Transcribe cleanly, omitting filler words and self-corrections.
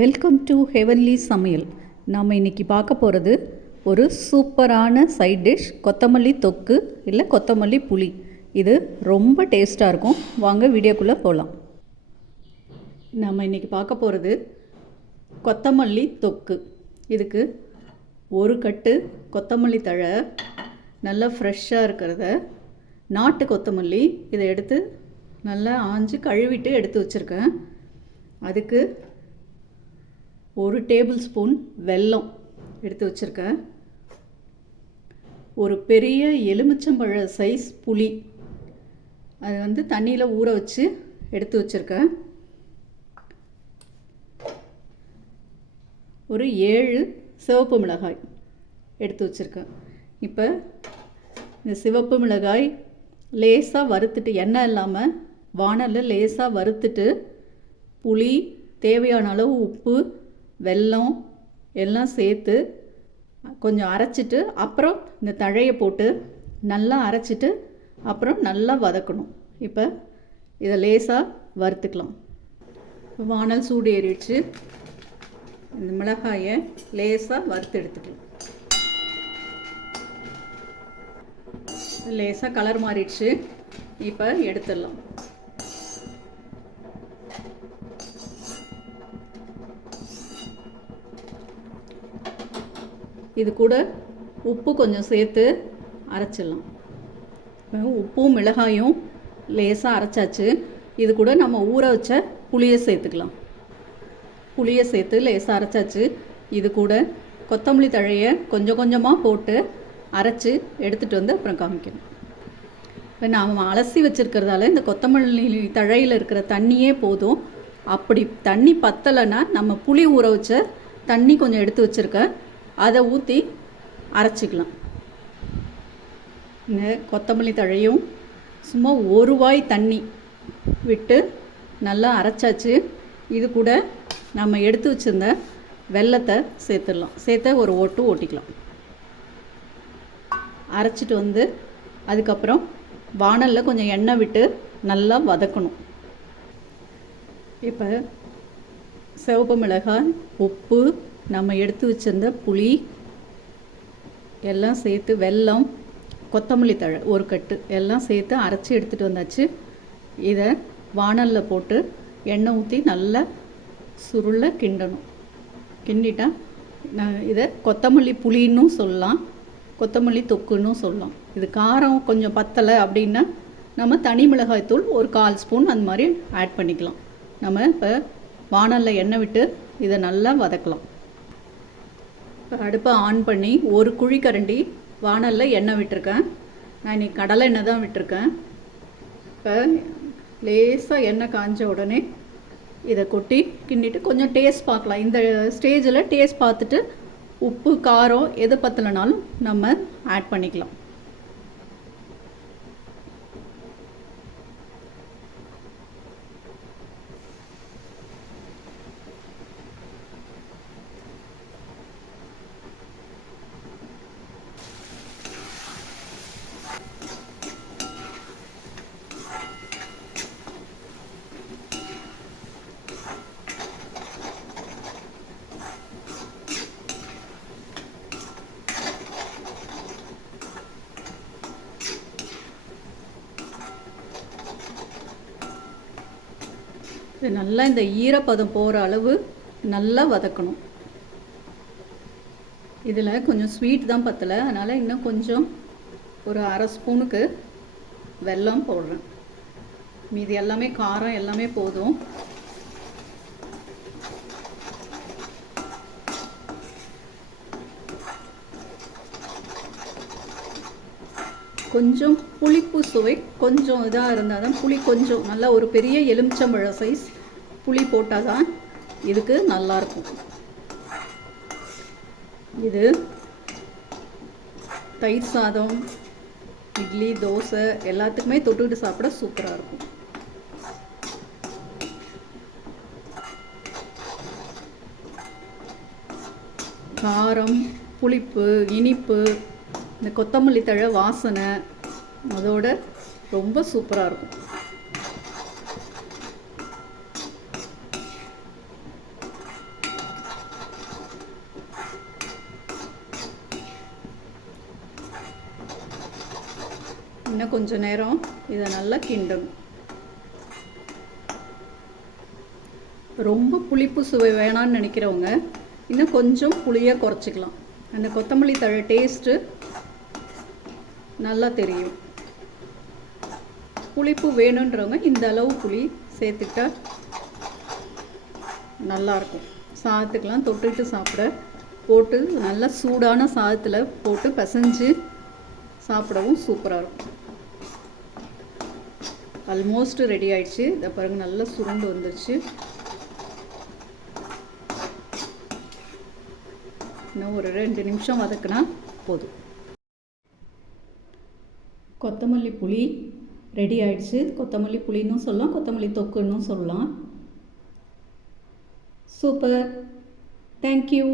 Welcome to heavenly சமையல். நாம் இன்றைக்கி பார்க்க போகிறது ஒரு சூப்பரான சைட் டிஷ், கொத்தமல்லி தொக்கு இல்லை கொத்தமல்லி புளி. இது ரொம்ப டேஸ்ட்டாக இருக்கும். வாங்க வீடியோக்குள்ளே போகலாம். நம்ம இன்றைக்கி பார்க்க போகிறது கொத்தமல்லி தொக்கு. இதுக்கு ஒரு கட்டு கொத்தமல்லி தழை, நல்லா ஃப்ரெஷ்ஷாக இருக்கிறத நாட்டு கொத்தமல்லி, இதை எடுத்து நல்லா ஆஞ்சு கழுவிட்டு எடுத்து வச்சுருக்கேன். அதுக்கு ஒரு டேபிள் ஸ்பூன் வெல்லம் எடுத்து வச்சுருக்கேன். ஒரு பெரிய எலுமிச்சம்பழ சைஸ் புளி, அது தண்ணியில் ஊற வச்சு எடுத்து வச்சுருக்கேன். ஒரு 7 சிவப்பு மிளகாய் எடுத்து வச்சுருக்கேன். இப்போ இந்த சிவப்பு மிளகாய் லேசாக வறுத்துட்டு, எண்ணெய் இல்லாமல் வானலில் லேசாக வறுத்துட்டு, புளி, தேவையான அளவு உப்பு, வெல்லம் எல்லாம் சேர்த்து கொஞ்சம் அரைச்சிட்டு, அப்புறம் இந்த தழையை போட்டு நல்லா அரைச்சிட்டு, அப்புறம் நல்லா வதக்கணும். இப்போ இதை லேசாக வறுத்துக்கலாம். வானல் சூடு ஏறிடுச்சு. இந்த மிளகாயை லேசாக வறுத்து எடுத்துக்கலாம். லேசாக கலர் மாறிடுச்சு. இப்போ எடுத்துடலாம். இது கூட உப்பு கொஞ்சம் சேர்த்து அரைச்சிடலாம். உப்பும் மிளகாயும் லேசாக அரைச்சாச்சு. இது கூட நம்ம ஊற வச்ச புளியை சேர்த்துக்கலாம். புளியை சேர்த்து லேசாக அரைச்சாச்சு. இது கூட கொத்தமல்லி தழையை கொஞ்சம் கொஞ்சமாக போட்டு அரைச்சி எடுத்துகிட்டு வந்து அப்புறம் காமிக்கணும். இப்போ நாம் அலசி வச்சுருக்கிறதால இந்த கொத்தமல்லி தழையில் இருக்கிற தண்ணியே போதும். அப்படி தண்ணி பத்தலைன்னா நம்ம புளி ஊற வச்ச தண்ணி கொஞ்சம் எடுத்து வச்சுருக்கேன், அதை ஊற்றி அரைச்சிக்கலாம். இந்த கொத்தமல்லி தழையும் சும்மா ஒரு வாய் தண்ணி விட்டு நல்லா அரைச்சாச்சு. இது கூட நம்ம எடுத்து வச்சுருந்த வெல்லத்தை சேர்த்துடலாம். சேர்த்து ஒரு ஓட்டு ஓட்டிக்கலாம். அரைச்சிட்டு அதுக்கப்புறம் வானலில் கொஞ்சம் எண்ணெய் விட்டு நல்லா வதக்கணும். இப்போ சிவப்பு மிளகாய், உப்பு, நம்ம எடுத்து வச்சிருந்த புளி எல்லாம் சேர்த்து, வெல்லம், கொத்தமல்லி தழை ஒரு கட்டு எல்லாம் சேர்த்து அரைச்சி எடுத்துகிட்டு வந்தாச்சு. இதை வானலில் போட்டு எண்ணெய் ஊற்றி நல்லா சுருள கிண்டணும். கிண்டிட்டா இதை கொத்தமல்லி புளின்னு சொல்லலாம், கொத்தமல்லி தொக்குன்னு சொல்லலாம். இது காரம் கொஞ்சம் பத்தலை அப்படின்னா நம்ம தனி மிளகாய்த்தூள் ஒரு 1/4 ஸ்பூன் அந்த மாதிரி ஆட் பண்ணிக்கலாம். நம்ம இப்போ வானலில் எண்ணெய் விட்டு இதை நல்லா வதக்கலாம். இப்போ அடுப்பை ஆன் பண்ணி ஒரு குழிக்கரண்டி வானலில் எண்ணெய் விட்டுருக்கேன். நான் இன்றைக்கி கடலை எண்ணெய் தான் விட்டுருக்கேன். இப்போ லேசாக எண்ணெய் காஞ்ச உடனே இதை கொட்டி கிண்டிட்டு கொஞ்சம் டேஸ்ட் பார்க்கலாம். இந்த ஸ்டேஜில் டேஸ்ட் பார்த்துட்டு உப்பு, காரம் எது பத்தலைனாலும் நம்ம ஆட் பண்ணிக்கலாம். இது நல்லா இந்த ஈரப்பதம் போகிற அளவு நல்லா வதக்கணும். இதில் கொஞ்சம் ஸ்வீட் தான் பத்தலை, அதனால் இன்னும் கொஞ்சம் ஒரு 1/2 ஸ்பூனுக்கு வெல்லம் போடுறேன். மீதி எல்லாமே காரம் எல்லாமே போதும். கொஞ்சம் புளிப்பு சுவை கொஞ்சம் இதாக இருந்தால் தான், புளி கொஞ்சம் நல்லா ஒரு பெரிய எலுமிச்சம்பழ சைஸ் புளி போட்டால் தான் இதுக்கு நல்லாயிருக்கும். இது தயிர் சாதம், இட்லி, தோசை எல்லாத்துக்குமே தொட்டுக்கிட்டு சாப்பிட சூப்பராக இருக்கும். காரம், புளிப்பு, இனிப்பு, இந்த கொத்தமல்லி தழை வாசனை அதோட ரொம்ப சூப்பராக இருக்கும். இன்னும் கொஞ்சம் நேரம் இதை நல்லா கிண்டணும். ரொம்ப புளிப்பு சுவை வேணான்னு நினைக்கிறவங்க இன்னும் கொஞ்சம் புளியை குறைச்சிக்கலாம். அந்த கொத்தமல்லி தழை டேஸ்ட்டு நல்லா தெரியும். புளிப்பு வேணுன்றவங்க இந்த அளவு புளி சேர்த்துக்கிட்டா நல்லாயிருக்கும். சாதத்துக்கெலாம் தொட்டுட்டு சாப்பிட போட்டு நல்லா சூடான சாதத்தில் போட்டு பிசைஞ்சு சாப்பிடவும் சூப்பராக இருக்கும். ஆல்மோஸ்ட் ரெடி ஆயிடுச்சு. இதை பாருங்கள், நல்லா சுருண்டு வந்துருச்சு. இன்னும் ஒரு 2 நிமிஷம் வதக்குனா போதும். கொத்தமல்லி புளி ரெடி ஆயிடுச்சு. கொத்தமல்லி புளின்னு சொல்லலாம், கொத்தமல்லி தொக்குன்னு சொல்லலாம். சூப்பர். தேங்க்யூ.